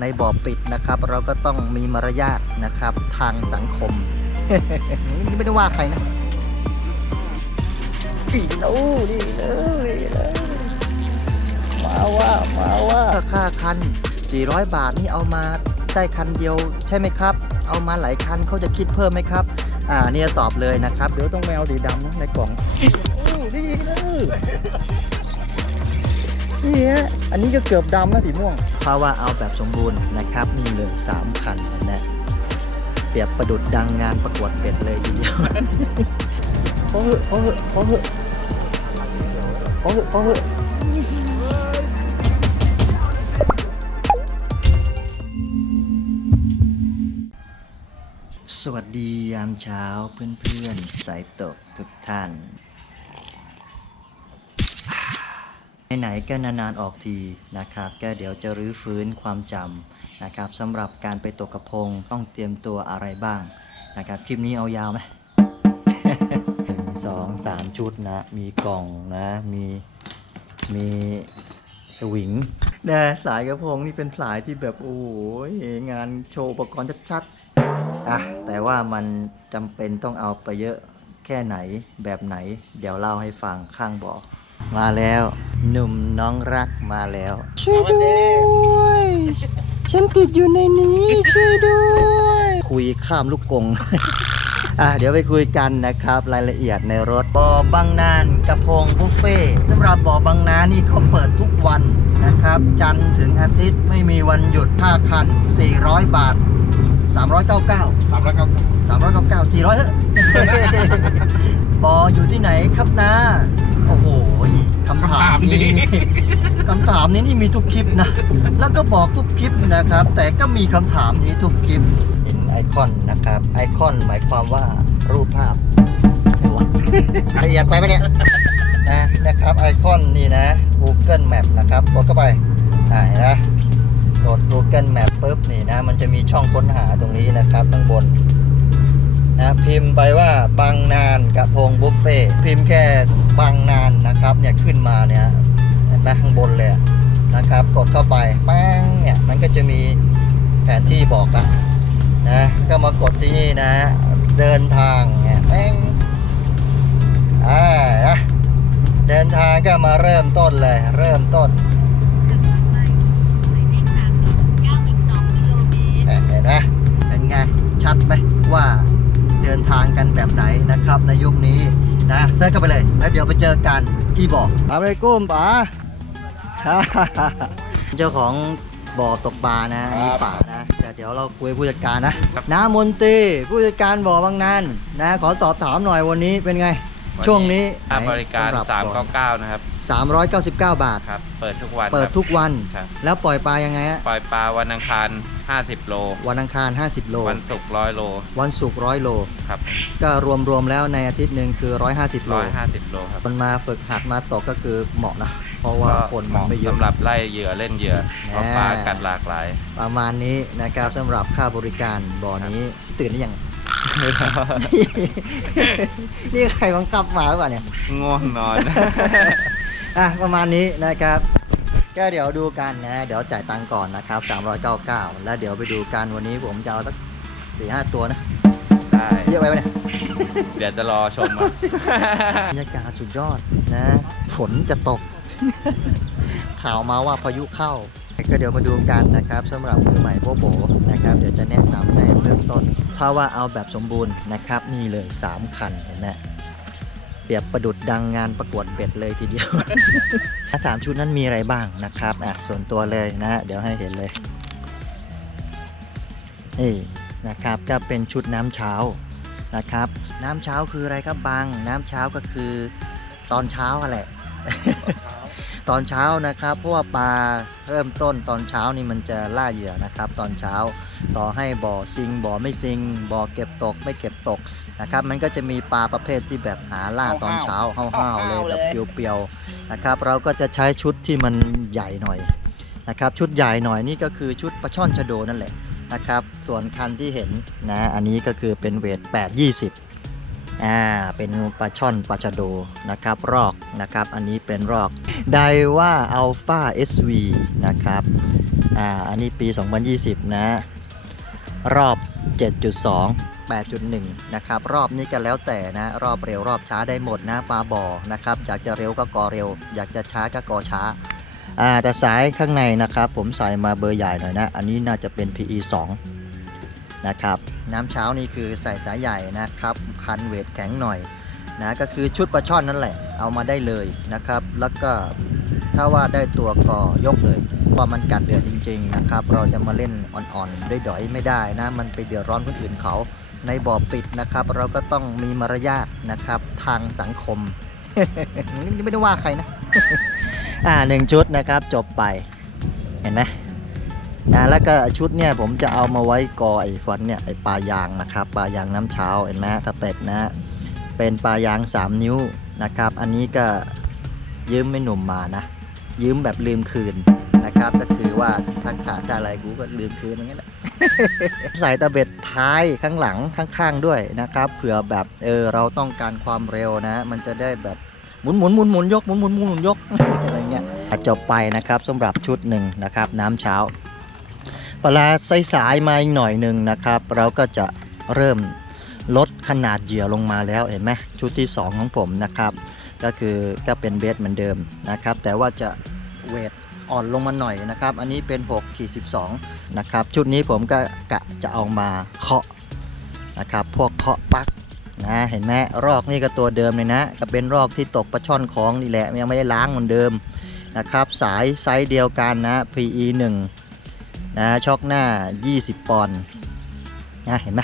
ในบ่อปิดนะครับ เราก็ต้องมีมารยาทนะครับ ทางสังคมนี่ไม่ได้ว่าใครนะอีโน่นี่เลยนี่เลยมาว่ามาว่าค่าคัน400 บาทนี่เอามาได้คันเดียวใช่ไหมครับ เอามาหลายคันเขาจะคิดเพิ่มไหมครับ อ่าเนี่ยตอบเลยนะครับ เดี๋ยวต้องแมวสีดำนะในกล่องโอ้นี่เลย นี่ฮะอันนี้ก็เกือบดำนะสีม่วงเพราว่าเอาแบบสมบูรณ์นะครับนี่เลย3คันนะเปรียบประดุดดังงานประกวดเป็ดเลยทีเดียวขอเหอะขอเหอะขอเหอะขอเหอะขอเหอะสวัสดียามเช้าเพื่อนๆ สายตกทุกท่าน ไหนๆก็นานๆออกทีนะครับก็เดี๋ยวจะรื้อฟื้นความจำนะครับสำหรับการไปตกกระพงต้องเตรียมตัวอะไรบ้างนะครับคลิปนี้เอายาวไหมหนึ่งสองสามชุดนะ มีกล่องนะมีมีสวิงนะสายกระพงนี่เป็นสายที่แบบโอ้โหงานโชว์อุปกรณ์ชัดๆอะแต่ว่ามันจำเป็นต้องเอาไปเยอะแค่ไหนแบบไหน เดี๋ยวเล่าให้ฟังข้างบอกมาแล้ว หนุ่มน้องรักมาแล้ว ช่วยด้วย ฉันติดอยู่ในนี้ ช่วยด้วย คุยข้ามลูกกง อะเดี๋ยวไปคุยกันนะครับ รายละเอียดในรถบ่อบางนานกระพงบุฟเฟ่ต์สำหรับบ่อบางนานี่เขาเปิดทุกวันนะครับ จันทร์ถึงอาทิตย์ไม่มีวันหยุดค่าคัน 400 บาท 399 สามร้อยครับ399 400เถอะบออยู่ที่ไหนครับนะโอ้โห คำถามนี้คำถามนี้นี่มีทุกคลิปนะ แล้วก็บอกทุกคลิปนะครับ แต่ก็มีคำถามนี้ทุกคลิปเห็นไอคอนนะครับ ไอคอนหมายความว่ารูปภาพใช่วะละเอียดไปไหมเนี่ยนะนะครับไอคอนนี่นะ Google Map นะครับกดเข้าไปอ่าเห็นะกด Google Map ปุ๊บนี่นะ มันจะมีช่องค้นหาตรงนี้นะครับข้างบนนะพิมพ์ไปว่าบางนานกระพงบุฟเฟ่พิมพ์แค่บางนาน นะครับเนี่ยขึ้นมาเนี่ยเห็นไหมข้างบนเลยอะนะครับ กดเข้าไปแป้งเนี่ยมันก็จะมีแผนที่บอกละนะก็มากดที่นี่นะ เดินทางเนี่ยแป้งอ่านะเดินทางก็มาเริ่มต้นเลย เริ่มต้นเนี่ยเห็นไหมเป็นไงชัดไหมว่าเดินทางกันแบบไหนนะครับในยุคนี้ นะเซิร์ชกันไปเลย แล้วเดี๋ยวไปเจอกันที่บ่ออาไปกุ้มป๋าเจ้าของบ่อตกปลานะอันนี้ป่านะแต่เดี๋ยวเราคุยกับผู้จัดการนะน้ามนตรีผู้จัดการบ่อบางนานนะ ขอสอบถามหน่อยวันนี้เป็นไง ช่วงนี้ค่าบริการ สำหบบ่อ399 นะครับ399 บาท ครับ เปิดทุกวันเปิดครับ ทุกวัน ครับ แล้วปล่อยปลายังไงฮะปล่อยปลาวันอังคาร 50 โล วันอังคาร 50 โล วันศุกร์ร้อยโล วันศุกร์ร้อยโล ครับก็รวมๆแล้วในอาทิตย์หนึ่งคือ 150 โล150โลครับคนมาฝึกหัดมาตกก็คือเหมาะนะ เพราะว่าก็คนเหมันมาะไม่เยอะ สำหรับไล่เหยื่อเล่นเหยื่อเพราะแน่ปลากัดหลากหลาย ประมาณนี้นะครับสำหรับค่าบริการบ่อนี้ตื่นหรือยัง นี่ใครบังคับมาหรือเปล่าเนี่ย ง่วงนอน อะประมาณนี้นะครับ ก็เดี๋ยวดูกันนะ เดี๋ยวจ่ายตังค์ก่อนนะครับ 399 แล้วเดี๋ยวไปดูกันวันนี้ผมจะเอาสักสี่ห้าตัวนะ ได้ เยอะไปไหมเนี่ย เดี๋ยวจะรอชมครับบรรยากาศสุดยอดนะ ฝนจะตก ข่าวมาว่าพายุเข้า ก็เดี๋ยวมาดูกันนะครับสำหรับมือใหม่โบโบนะครับเดี๋ยวจะแนะนำในเบื้องต้น ถ้าว่าเอาแบบสมบูรณ์นะครับนี่เลย 3 คันเห็นไหมเปรียบประดุดดังงานประกวดเป็ดเลยทีเดียว สามชุดนั้นมีอะไรบ้างนะครับอะส่วนตัวเลยนะ เดี๋ยวให้เห็นเลยนี่นะครับก็เป็นชุดน้ำเช้านะครับ น้ำเช้าคืออะไรครับบางน้ำเช้าก็คือตอนเช้าอะแหละ ตอนเช้านะครับ เพราะว่าปลาเริ่มต้นตอนเช้านี่มันจะล่าเหยื่อนะครับ ตอนเช้าต่อให้บ่อซิงบ่อไม่ซิงบ่อเก็บตกไม่เก็บตกนะครับ มันก็จะมีปลาประเภทที่แบบหาล่าตอนเช้าห้าวๆเลยแบบเปรียวๆนะครับ เราก็จะใช้ชุดที่มันใหญ่หน่อยนะครับ ชุดใหญ่หน่อยนี่ก็คือชุดปลาช่อนชะโดนั่นแหละนะครับ ส่วนคันที่เห็นนะอันนี้ก็คือเป็นเวท8 20 อ่าเป็นปลาช่อนปลาชะโดนะครับรอกนะครับอันนี้เป็นรอกไดว่าอัลฟา SV นะครับอ่าอันนี้ปี 2020 นะ รอบ 7.2 8.1 นะครับ รอบนี้ก็แล้วแต่นะ รอบเร็วรอบช้าได้หมดนะปลาบ่อนะครับ อยากจะเร็วก็กอเร็ว อยากจะช้าก็กอช้าอ่าแต่สายข้างในนะครับ ผมใส่มาเบอร์ใหญ่หน่อยนะ อันนี้น่าจะเป็น PE 2 นะครับ น้ำเช้านี่คือใส่สายใหญ่นะครับ คันเวทแข็งหน่อยนะก็คือชุดปลาช่อนนั่นแหละเอามาได้เลยนะครับ แล้วก็ถ้าว่าได้ตัวก็ยกเลยเพราะมันกัดเดือดจริง ๆ นะครับ เราจะมาเล่นอ่อนๆด้วยดอยไม่ได้นะมันไปเดือดร้อนคนอื่นเขาในบ่อปิดนะครับ เราก็ต้องมีมารยาทนะครับทางสังคมนี่ไม่ได้ว่าใครนะอ่าหนึ่งชุดนะครับจบไปเห็นไหม อ่าแล้วก็ชุดเนี่ยผมจะเอามาไว้กอไอ้ฟันเนี่ยไอ้ปลายางนะครับปลายางน้ำเช้าเห็นไหมสเต็ปนะเป็นปลายาง 3 นิ้วนะครับ อันนี้ก็ยืมไม่หนุ่มมานะยืมแบบลืมคืนนะครับ ก็คือว่าถ้าขาดอะไรกูก็ลืมคืนอย่างนั้นแหละใส่ตะเบ็ดท้ายข้างหลังข้างๆด้วยนะครับเผื่อแบบเออเราต้องการความเร็วนะ มันจะได้แบบหมุนหมุนหมุนหมุนยกหมุนหมุนหมุนยกอะไรเงี้ยจบไปนะครับสำหรับชุดหนึ่งนะครับ น้ำเช้า เวลาสายๆมาอีกหน่อยหนึ่งนะครับ เราก็จะเริ่มลดขนาดเหยื่อลงมาแล้วเห็นไหมชุดที่ 2 ของผมนะครับ ก็คือก็เป็นเบสเหมือนเดิมนะครับ แต่ว่าจะเวทอ่อนลงมาหน่อยนะครับ อันนี้เป็น6ขีด12 นะครับ ชุดนี้ผมก็กะจะเอามาเคาะนะครับ พวกเคาะปักนะเห็นไหมรอกนี่ก็ตัวเดิมเลยนะ ก็เป็นรอกที่ตกปลาช่อนของนี่แหละยังไม่ได้ล้างเหมือนเดิมนะครับ สายไซส์เดียวกันนะ PE 1 นะช็อกหน้า 20 ปอนด์นะเห็นไหม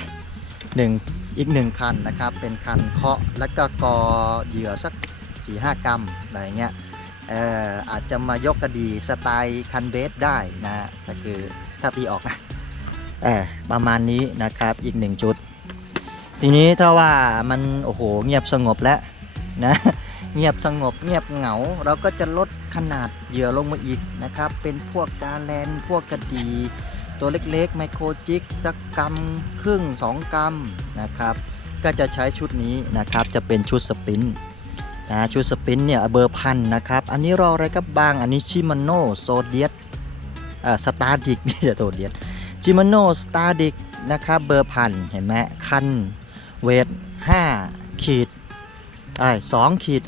หนึ่งอีกหนึ่งคันนะครับ เป็นคันเคาะแล้วก็กอเหยื่อสัก 4-5 กรัมอะไรเงี้ยเอ่ออาจจะมายกกระดีสไตล์คันเบสได้นะแต่คือถ้าตีออกนะเออประมาณนี้นะครับอีกหนึ่งจุด ทีนี้ถ้าว่ามันโอ้โหเงียบสงบแล้วนะ เงียบสงบเงียบเหงา เราก็จะลดขนาดเหยื่อลงมาอีกนะครับ เป็นพวกกาแลนพวกกระดีตัวเล็กๆ ไมโครจิกสักกรัมครึ่ง 2กรัมนะครับ ก็จะใช้ชุดนี้นะครับจะเป็นชุดสปินนะชุดสปินเนี่ยเบอร์พันนะครับ อันนี้รออะไรกับบาง อันนี้ชิม a โนโซเดียตเอ่อสตาร์ดิกนี่จะโซเดียตชิม a โนสตาร์ดิกนะครับเบอร์พันเห็นไหมคันเวท5ขีด ไอ้สองขีด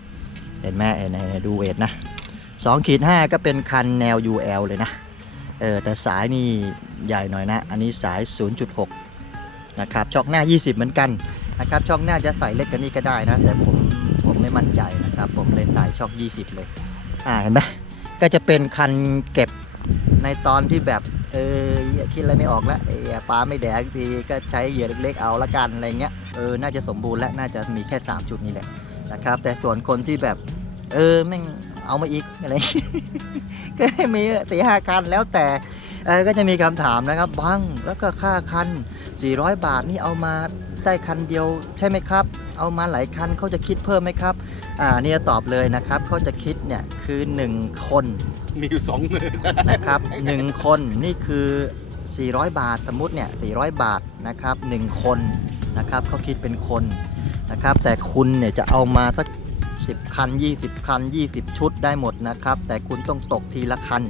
5เห็นไหมเห็นไหมดูเวทนะ2ขีด5ก็เป็นคันแนว UL เลยนะ เออแต่สายนี่ใหญ่หน่อยนะ อันนี้สาย 0.6 นะครับช่องหน้า 20 เหมือนกันนะครับช่องหน้าจะใส่เล็กกันนี่ก็ได้นะ แต่ผมผมไม่มั่นใจนะครับ ผมเลยใส่ช่อง 20 เลย อ่าเห็นไหมก็จะเป็นคันเก็บในตอนที่แบบเออ คิดอะไรไม่ออกแล้วเออปลาไม่แดกทีก็ใช้เหยื่อเล็กๆเอาละกันอะไรเงี้ยเออน่าจะสมบูรณ์และน่าจะมีแค่ 3 จุดนี้แหละนะครับ แต่ส่วนคนที่แบบเออแม่งเอามาอีกอะไรก็มีสี่ห้าคันแล้วแต่เออก็จะมีคำถามนะครับบังแล้วก็ค่าคัน 400 บาทนี่เอามาได้คันเดียวใช่ไหมครับ เอามาหลายคันเขาจะคิดเพิ่มไหมครับอ่านี่จะตอบเลยนะครับเขาจะคิดเนี่ยคือ 1 คนมีอยู่สองมือนะครับ1คนนี่คือ 400 บาทสมมติเนี่ย400 บาทนะครับ1คนนะครับเขาคิดเป็นคนนะครับ แต่คุณเนี่ยจะเอามาสัก 10 คัน 20 คัน 20 ชุดได้หมดนะครับ แต่คุณต้องตกทีละคัน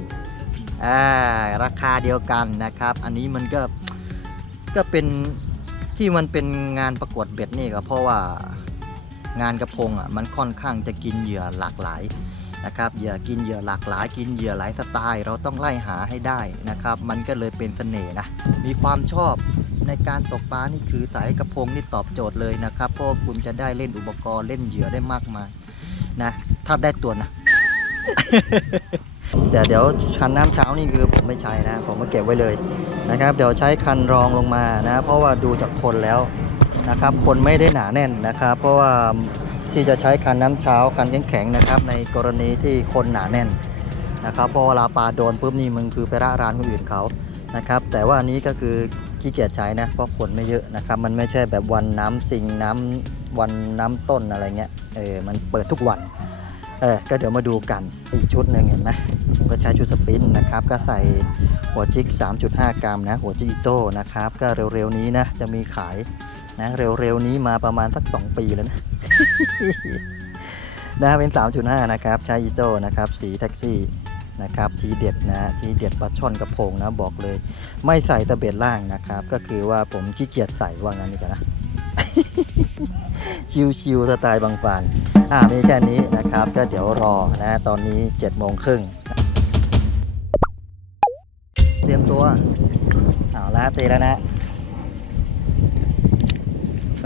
อ่าราคาเดียวกันนะครับ อันนี้มันก็ก็เป็นที่มันเป็นงานประกวดเบ็ดนี่ก็เพราะว่างานกระพงอะมันค่อนข้างจะกินเหยื่อหลากหลาย นะครับเหยื่อกินเหยื่อหลากหลายกินเหยื่อหลายสไตล์เราต้องไล่หาให้ได้นะครับ มันก็เลยเป็นเสน่ห์นะมีความชอบในการตกปลานี่คือสายกระพงนี่ตอบโจทย์เลยนะครับเพราะคุณจะได้เล่นอุปกรณ์เล่นเหยื่อได้มากมายนะถ้าได้ตัวนะ แต่เดี๋ยวคันน้ำเช้านี่คือผมไม่ใช้นะ ผมมาเก็บไว้เลยนะครับ เดี๋ยวใช้คันรองลงมานะ เพราะว่าดูจากคนแล้วนะครับ คนไม่ได้หนาแน่นนะครับ เพราะว่า ที่จะใช้คันน้ำเช้าคันแข็งๆนะครับ ในกรณีที่คนหนาแน่นนะครับเพราะเวลาปลาโดนปุ๊บนี่มันคือไปร่าร้านคนอื่นเขานะครับ แต่ว่าอันนี้ก็คือขี้เกียจใช้นะเพราะคนไม่เยอะนะครับ มันไม่ใช่แบบวันน้ำสิงน้ำวันน้ำต้นอะไรเงี้ยเออมันเปิดทุกวันเออก็เดี๋ยวมาดูกันอีกชุดหนึ่งเห็นไหมผมก็ใช้ชุดสปินนะครับ ก็ใส่หัวจิก 3.5 กรัมนะ หัวจิกอิโต้นะครับ ก็เร็วๆนี้นะจะมีขาย นะเร็วๆนี้มาประมาณสัก 2 ปีแล้วนะนะเป็น 3.5 นะครับ ใช้อิโต้นะครับ สีแท็กซี่นะครับทีเด็ดนะทีเด็ดปลาช่อนกระพงนะบอกเลย ไม่ใส่ตะเบ็ดล่างนะครับ ก็คือว่าผมขี้เกียจใส่ว่างั้นดีกว่านะชิวๆสไตล์บางฟานอ่ามีแค่นี้นะครับ ก็เดี๋ยวรอนะตอนนี้7จ็ดโมงครึ่งเตรียมตัวเอาละตีแล้วนะ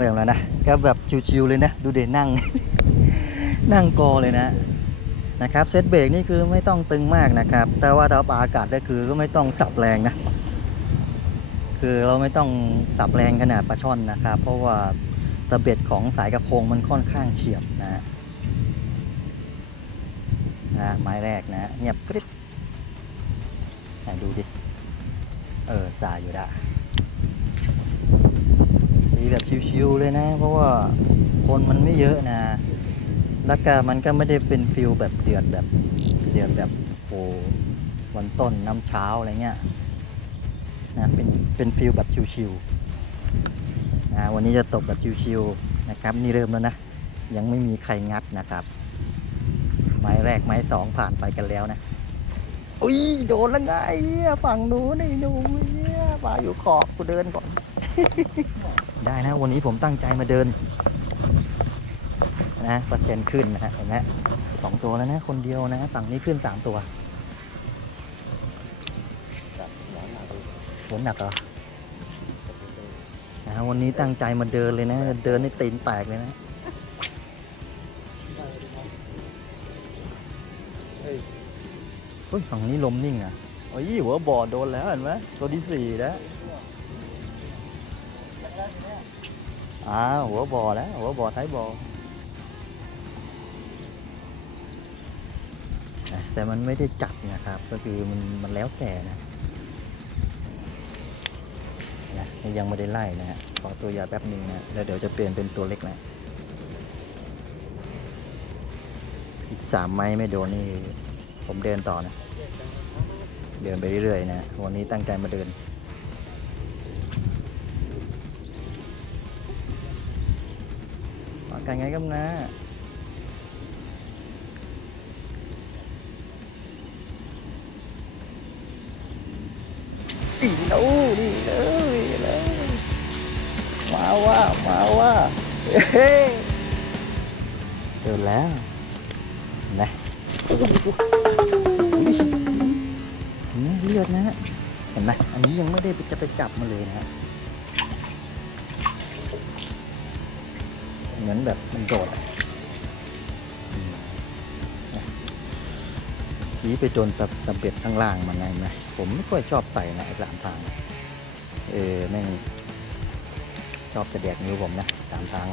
เริ่มแล้วนะก็แบบชิวๆเลยนะ ดูเด่นนั่ง นั่งกอเลยนะนะครับเซตเบรกนี่คือไม่ต้องตึงมากนะครับ แต่ว่าถ้าปาอากาศได้คือก็ไม่ต้องสับแรงนะ คือเราไม่ต้องสับแรงขนาดปลาช่อนนะครับ เพราะว่าตะเบ็ดของสายกระพงมันค่อนข้างเฉียบนะฮะนะไม้แรกนะเงียบกริบดูดิ เออสายอยู่ละดี แบบชิวๆเลยนะ เพราะว่าคนมันไม่เยอะนะแล้วก็มันก็ไม่ได้เป็นฟิลแบบเดือดแบบเดือดแบบโอ้วันต้นน้ำเช้าอะไรเงี้ยนะเป็นเป็นฟิลแบบชิวๆนะวันนี้จะตกแบบชิวๆนะครับนี่เริ่มแล้วนะ ยังไม่มีใครงัดนะครับไม้แรกไม้สองผ่านไปกันแล้วนะอุ้ยโดนแล้วไงเนี่ยฝั่งนู้นไอ้หนูเนี่ยมาอยู่ขอบกูเดินก่อน ได้นะ วันนี้ผมตั้งใจมาเดิน นะเปอร์เซ็นต์ขึ้นนะฮะเห็นไหมสองตัวแล้วนะ คนเดียวนะ ฝั่งนี้ขึ้นสามตัวฝนหนักเหรอนะวันนี้ตั้งใจมาเดินเลยนะ เดินให้ตีนแตกเลยนะเฮ้ยฝั่งนี้ลมนิ่งอะโอ้ยหัวบ่อโดนแล้วเห็นไหมตัวที่สี่แล้ว อ่าหัวบ่อแล้ว หัวบ่อท้ายบ่อแต่มันไม่ได้จับนะครับ ก็คือมันมันแล้วแต่นะนะยังไม่ได้ไล่นะฮะขอตัวยาแป๊บหนึ่งนะแล้วเดี๋ยวจะเปลี่ยนเป็นตัวเล็กนะอีกสามไม้ไม่โดนนี่ผมเดินต่อนะ เดินไปเรื่อยๆนะ วันนี้ตั้งใจมาเดิน กันไงครับนะอีโน่นี่เลยเลยมาว่ามาว่าเฮ้ยเจอแล้วนะโอ้โหอุ๊ยนี่เลือดนะฮะเห็นไหมอันนี้ยังไม่ได้จะไปจับมันเลยนะฮะ เหมือนแบบมันโดดนี่ไปโดนตะตะเบ็ดข้างล่างมันไงไหมผมไม่ค่อยชอบใส่นะไอ้สามทาง เออแม่งชอบจะแดกนิ้วผมนะสามทาง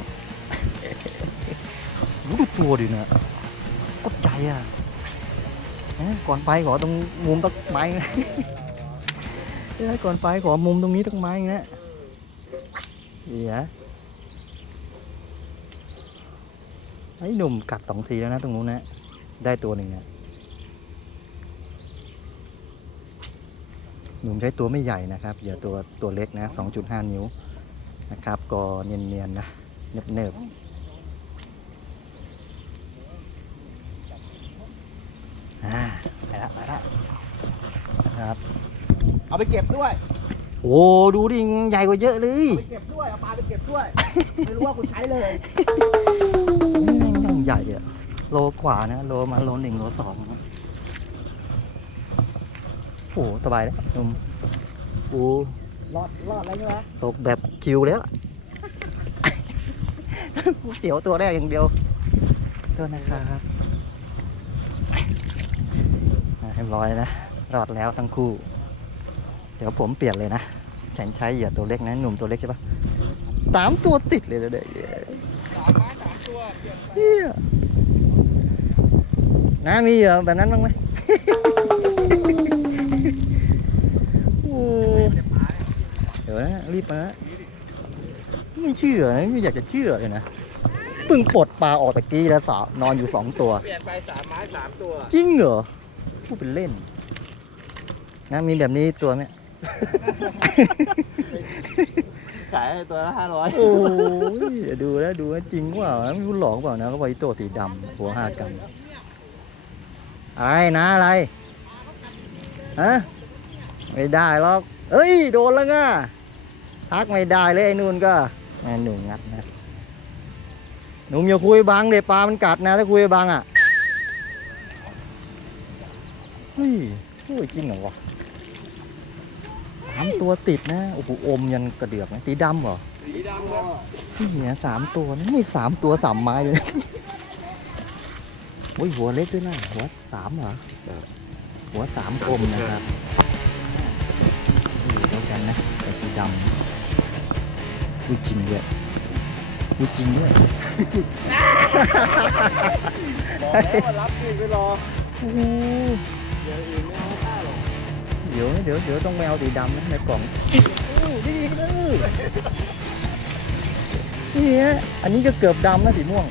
รู้ดูตัวดินะตกใจอะก่อนไปขอตรงมุมต้นไม้นะเอ้ยก่อนไปขอมุมตรงนี้ต้นไม้นะเดี๋ยว ไอ้หนุ่มกัดสองทีแล้วนะตรงนู้นนะ ได้ตัวหนึ่งนะหนุ่มใช้ตัวไม่ใหญ่นะครับเหยื่อตัวตัวเล็กนะ 2.5 นิ้วนะครับ ก็เนียนๆนะเนิบๆอ่าไปละไปละครับ เอาไปเก็บด้วย โอ้ดูดิใหญ่กว่าเยอะเลย ไปเก็บด้วย เอาปลาไปเก็บด้วย ไม่รู้ว่าคุณใช้เลยนี่แม่งยัง ใหญ่อะโลกว่านะ โลมาโลหนึ่งโลสองนะโอ้สบายแล้วหนุ่มโอ้รอดรอดแล้วใช่ไหมตกแบบชิวแล้วกูเสียวตัวแรกอย่างเดียวโทษนะครับอะเรียบร้อยนะ รอดแล้วทั้งคู่ เดี๋ยวผมเปลี่ยนเลยนะ ฉันใช้เหยื่อตัวเล็กนะ หนุ่มตัวเล็กใช่ปะสามตัวติดเลยนะเด็กสามไม้สามตัวเฮียนะมีเหยื่อแบบนั้นบ้างไหมโอ้เดี๋ยวนะรีบมานะไม่เชื่อนะไม่อยากจะเชื่อเลยนะเพิ่งปลดปลาออกตะกี้แล้วสาวนอนอยู่สองตัวเปลี่ยนไปสามไม้สามตัวจริงเหรอพูดเป็นเล่นนะมีแบบนี้ตัวไหมขายตัวละห้าร้อยโอ้ยเดี๋ยวดูแล้วดูว่าจริงเปล่านะไม่รู้หลอกเปล่านะเขาไว้ตัวสีดำหัวห้ากรัม อะไรนะอะไรปฮะไม่ได้หรอกเอ้ย โดนแล้วง่ะทักไม่ได้เลยไอ้นู่นก็แม่หนุ่มงัดนะหนุ่มอย่าคุยบังเดี๋ยวปลามันกัดนะ ถ้าคุยบังอะเฮ้ยโอ้ยจริงเหรอวะสามตัวติดนะโอ้โหอมยันกระเดือกนะสีดำเหรอสีดำครับนี่เนี่ยสามตัวนะนี่สามตัวสามไม้เลยนะโอ้ยหัวเล็กด้วยนะหัวสามเหรอหัวสามกลมนะครับนี่เดียวกันนะแต่สีดำอุ้ยจริงด้วยอุ้ยจริงด้วยบอกแล้วว่ารับนี่ไปรอโอ้โหเดี๋ยวอื่นไม่เอาค่าหรอกเดี๋ยวเดี๋ยวเดี๋ยวต้องไปเอาสีดำนะในกล่องอู้นี่เลยนี่ฮะอันนี้จะเกือบดำนะสีม่วง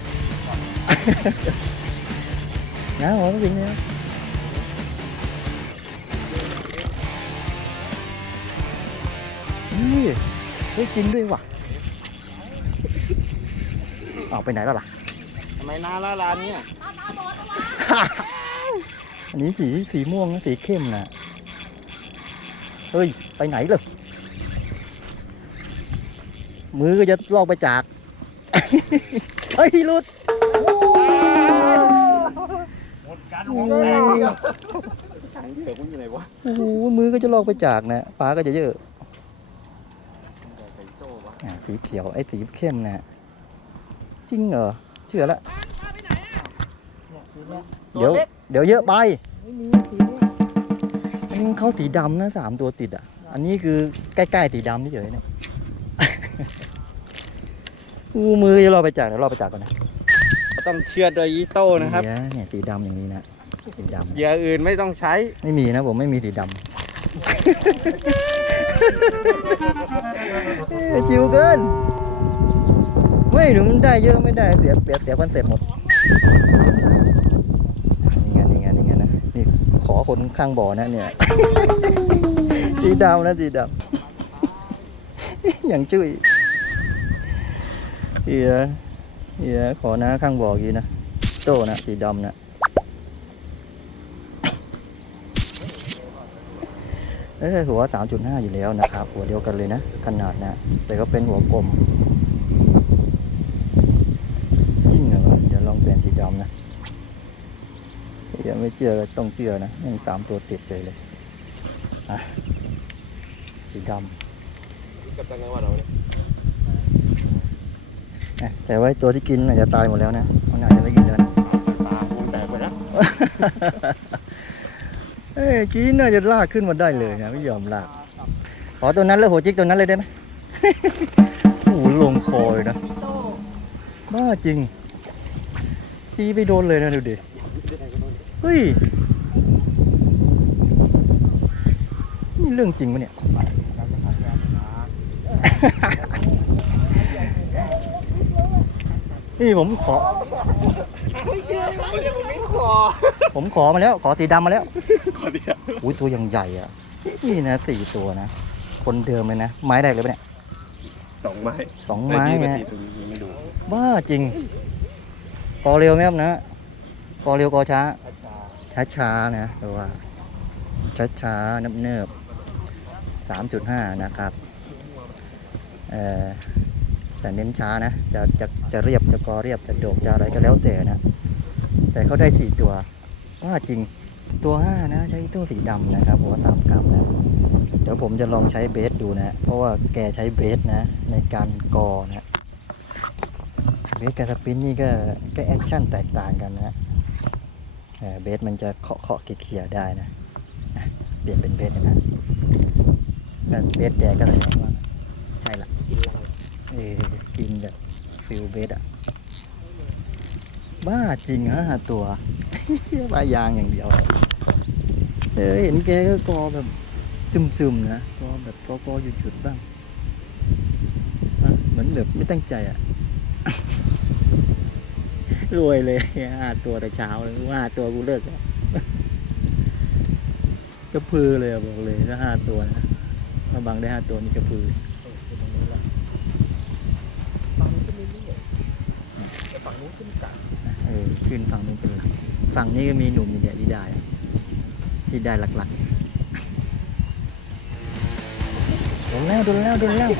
นะหัวสิงเนี่ยนี่เฮ้ยจริงด้วยว่ะเอาไปไหนแล้วล่ะ ทำไมนานแล้วร้านเนี้ยอันนี้สีสีม่วงนะสีเข้มนะเฮ้ย ไปไหนเลยมือก็จะลอกไปจาก เฮ้ยหลุด เดียวทางเดือกมันอยู่ไหนวะโอ้โหมือก็จะลอกไปจากนะปลาก็จะเยอะใส่โซ่วะอะสีเขียวไอ้สีเข้มนะจริงเหรอเชื่อละเดี๋ยวเดี๋ยวเยอะไปไม่มีสีนี้อันนี้เขาสีดำนะสามตัวติดอะ อันนี้คือใกล้ๆสีดำนี่เฉยๆเนี่ยอู้มือจะรอไปจากเดี๋ยวรอไปจากก่อนนะต้องเชือดโดยอีโต้นะครับเนี่ยเนี่ยสีดำอย่างนี้นะ สีดำเหยื่ออื่นไม่ต้องใช้ ไม่มีนะผมไม่มีสีดำเอ้ยจิวเกินไม่หนูมันได้เยอะไม่ได้เสียเสียเสียคอนเซ็ปต์หมดนี่ไงนี่ไงนี่ไงนะนี่ขอคนข้างบ่อนะเนี่ยสีดำนะสีดำอย่างจุ้ยเฮียเฮียขอนะข้างบ่อกี้นะโตนะสีดำนะ เอ้ยหัว 3.5 อยู่แล้วนะครับ หัวเดียวกันเลยนะ ขนาดนะแต่ก็เป็นหัวกลมจริงเหรอเดี๋ยวลองเปลี่ยนสีดำนะยังไม่เจอก็ต้องเจอนะยังสามตัวติดเจอเลยอะสีดกับตังจังหวัดเราเนี่ยำนะแต่ว่าไอ้ตัวที่กินอาจจะตายหมดแล้วนะมันอาจจะไม่กินแล้วนะปลาคูณแตกไปแล้ว เอ้ยกินน่าจะลากขึ้นมาได้เลยนะไม่ยอมลากขอตัวนั้นเลยหัวจิกตัวนั้นเลยได้ไหมโอ้โหลงคอเลยนะบ้าจริง จีไปโดนเลยนะดูดิเฮ้ยนี่เรื่องจริงปะเนี่ยนี่ผมขอ เขาเรียกว่ามิดคอผมขอมาแล้ว ขอสีดำมาแล้วคอเดียวอุ้ยตัวยังใหญ่อะ นี่นะสี่ตัวนะ คนเดิมเลยนะ ไม้แรกเลยปะเนี่ยสองไม้สองไม้ไม้นะสีตรงนี้ไม่ดูบ้าจริง กอเร็วไหมครับนะกอเร็วกอช้า ช้าช้าๆนะแปลว่า ช้าช้าๆนับเนิบสามจุดห้านะครับ เอ่อ แต่เน้นช้านะ จะจะจะเรียบจะกอเรียบจะโดกจะอะไรก็แล้วแต่นะ แต่เขาได้สี่ตัวว่าจริงตัวห้านะใช้ตัวสีดำนะครับหัวสามกรัมนะเดี๋ยวผมจะลองใช้เบสดูนะ เพราะว่าแกใช้เบสนะ ในการกอนะเบสกับสปินนี่ก็ก็แอคชั่นแตกต่างกันนะเบสมันจะเคาะเคาะเขี่ยได้นะเปลี่ยนเป็นเบสนะเบสแดงก็แสดงว่าใช่ละ กินอะไร เอกินแบบฟิลเบสอะบ้าจริงฮะตัวบ้ายางอย่างเดียวเออเห็นแกก็กอแบบซึมๆนะกอแบบกอๆหยุดๆบ้างเหมือนแบบไม่ตั้งใจอะรวยเลยห้าตัวแต่เช้าเลยว่าตัวกูเลิกแล้วกระพือเลยบอกเลยถ้าห้าตัวนะถ้าบังได้ห้าตัวนี่กระพือ ขึ้นฝั่งนู้นเป็นหลัก ฝั่งนี้ก็มีหนุ่มอยู่เนี่ยที่ได้อะที่ได้หลักโดนแล้วโดนแล้วโดนแล้ว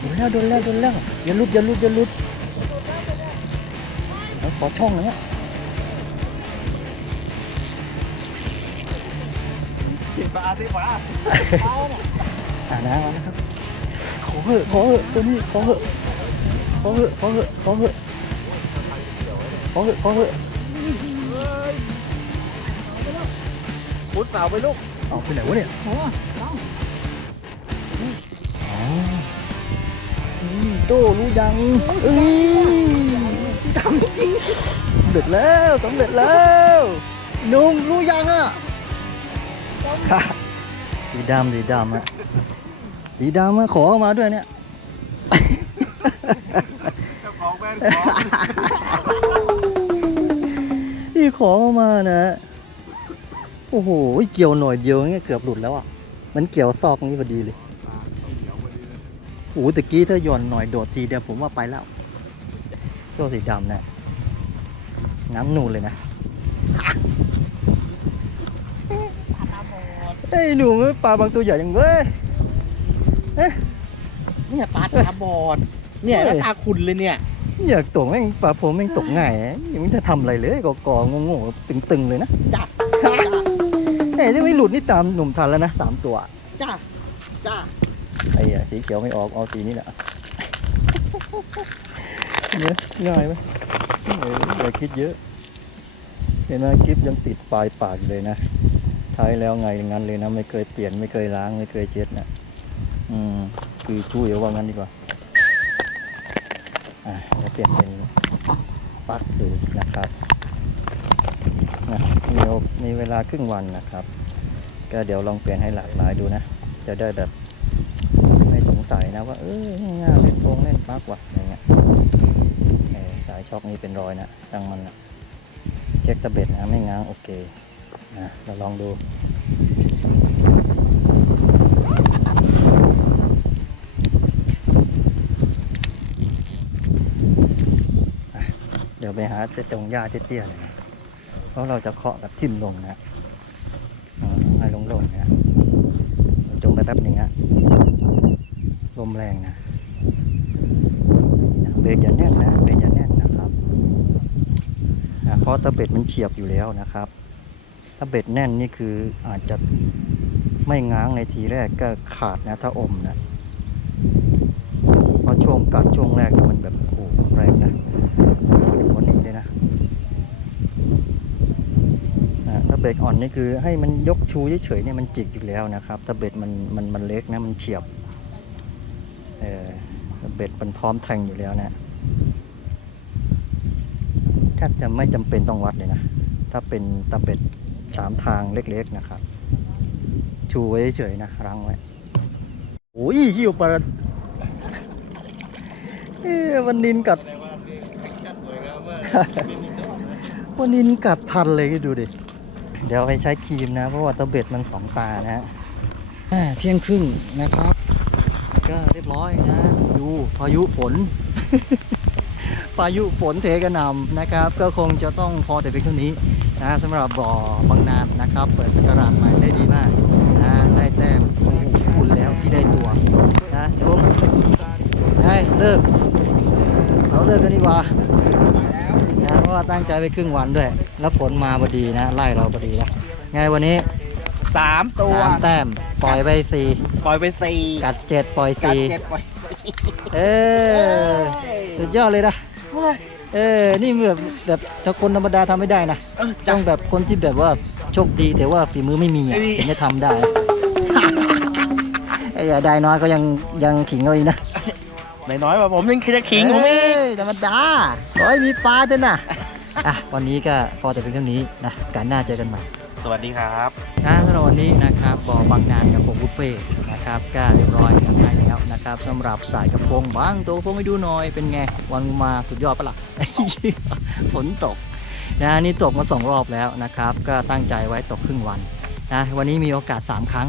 โดนแล้วโดนแล้วโดนแล้วอย่าลุดอย่าลุดอย่าลุดเอาขอช่องหน่อยนะติดปลาติดปลาอ่านะเอานะครับขอเหอะขอเหอะตัวนี้ขอเหอะขอเหอะขอเหอะขอเหอะ ขอเหอะขอเหอะพุทธสาวไปลูกเอาไปไหนวะเนี่ยอ๋อนี่โตรู้ยังเอ้ยทำจริงสำเร็จแล้วสำเร็จแล้วหนุ่มรู้ยังอะสีดำสีดำอะสีดำอะขอเอามาด้วยเนี่ยเจ้าของแบรนด์ของ นี่ขอเอามานะ โอ้โห เกี่ยวหน่อยเดียวเงี้ยเกือบหลุดแล้วอะ มันเกี่ยวซอกนี้พอดีเลยโอ้โหตะกี้ถ้าหย่อนหน่อยโดดทีเดียวผมว่าไปแล้วตัวสีดำนะน้ำนูนเลยนะเอ้ยหนูมันปลาบางตัวใหญ่ยังเว้ยเนี่ยปลาตาบอดเนี่ยแล้วตาขุ่นเลยเนี่ย อยากตกแม่งปลาผมแม่งตกง่ายอะยังไม่ได้ทำอะไรเลยกอกๆงงๆตึงๆเลยนะจ้าเอ้ยที่ไม่หลุดนี่ตามหนุ่มทันแล้วนะสามตัวจ้าจ้าไอ้อะสีเขียวไม่ออกเอาสีนี้แหละเนี่ยง่ายไหมเอออย่าคิดเยอะ เห็นไหมคลิปยังติดปลายปากอยู่เลยนะใช้แล้วไงอย่างนั้นเลยนะ ไม่เคยเปลี่ยนไม่เคยล้างไม่เคยเช็ดนะอืมคือช่วยเอาว่างั้นดีกว่า อะจะเปลี่ยนเป็นปลั๊กดูนะครับนะมีมีเวลาครึ่งวันนะครับ ก็เดี๋ยวลองเปลี่ยนให้หลากหลายดูนะ จะได้แบบไม่สงสัยนะว่า เออง่ายเล่นโปงเล่นปลั๊กว่ะอะไรเงี้ยสายช็อคนี้เป็นรอยนะดังมันนะเช็คตะเบ็ดนะไม่ง้างโอเคนะเราลองดู อะเดี๋ ยวไปหาตรงหญ้าเตี้ยๆหน่อยนะเพราะเราจะเคาะแบบทิ่มลงนะให้ลงๆนะจมไปแป๊บหนึ่งฮะลมแรงนะเบรกอย่าแน่นนะเบรกอย่าแน่นนะครับอะเพราะตะเบ็ดมันเฉียบอยู่แล้วนะครับถ้าเบ็ดแน่นนี่คืออาจจะไม่ง้างในทีแรกก็ขาดนะถ้าอมนะเพราะช่วงกัดช่วงแรกมันแบบโอ้โหแรงนะหัวหนีเลยนะอ่าถ้า เบรกอ่อนนี่คือให้มันยกชูเฉยๆเนี่ยมันจิกอยู่แล้วนะครับถ้าเบ็ดมันมันมันเล็กนะมันเฉียบเออถ้าเบ็ดมันพร้อมแทงอยู่แล้วนะแทบจะไม่จำเป็นต้องวัดเลยนะถ้าเป็นตะเบ็ดสามทางเล็กๆนะครับ ชูไว้เฉยๆนะรั้งไว้โอ้ยหิวปลาเอ๊วันนินกัดวันนินกัดทันเลยดูดิ เดี๋ยวไปใช้ครีมนะ เพราะว่าตะเบ็ดมันสองตานะฮะเที่ยงครึ่งนะครับ ก็เรียบร้อยนะ ดูพายุฝนพายุฝนเทกระหนำนะครับ ก็คงจะต้องพอแต่เพียงเท่านี้นะสำหรับบ่อบางนานนะครับ เปิดสกราชใหม่ได้ดีมากนะได้แต้มโอ้โหคุณแล้วที่ได้ตัวนะผมให้เลิกเราเลิกกันดีกว่านะ ราะว่าตั้งใจไปครึ่งวันด้วย แล้วฝนมาพอดีนะ ไล่เราพอดีแล้วไงวันนี้สามตัวสามแต้ม ปล่อยไปสี่ปล่อยไปสี่กัดเจ็ดปล่อยกัดสี่เจ็ดปล่อยเออสุดยอดเลยนะเออ นี่แบบแบบถ้าคนธรรมดาทำไม่ได้นะเออต้จ้าองแบบคนที่แบบว่าโชคดีแต่ว่าฝีมือไม่มีอะไม่มีถึงจะทำได้ไอ้อย่าได้น้อยก็ยังยังขิงเอาอีกนะน้อยๆว่าผมยังจะขิงผมอีกเอ้ย ธรรมดาขอให้มีปลาด้วยนะอะวันนี้ก็พอแต่เพียงเท่านี้นะการหน้าเจอกันใหม่ สวัสดีครับนะสำหรับวันนี้นะครับบ่อบางนานกับผมบุฟเฟ่ต์นะครับก็เรียบร้อยกันได้แล้วนะครับสำหรับสายกระพงบางตัวกระพงให้ดูหน่อยเป็นไงวันมาสุดยอดปะล่ะ ฝนตกนะนี่ตกมาสองรอบแล้วนะครับ ก็ตั้งใจไว้ตกครึ่งวัน นะวันนี้มีโอกาส 3 ครั้ง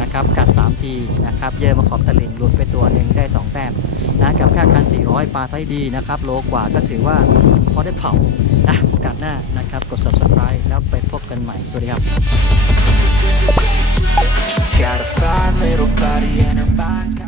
นะครับกัด 3 ทีนะครับเยอะมาขอบตะลิงหลุดไปตัวหนึ่งได้ 2 แต้มนะกับค่าคัน 400 ปลาไซส์ดีนะครับโลกว่าก็ถือว่าพอได้เผานะโอกาสหน้านะครับกด subscribe แล้วไปพบกันใหม่ สวัสดีครับ Got a fine little body and her mind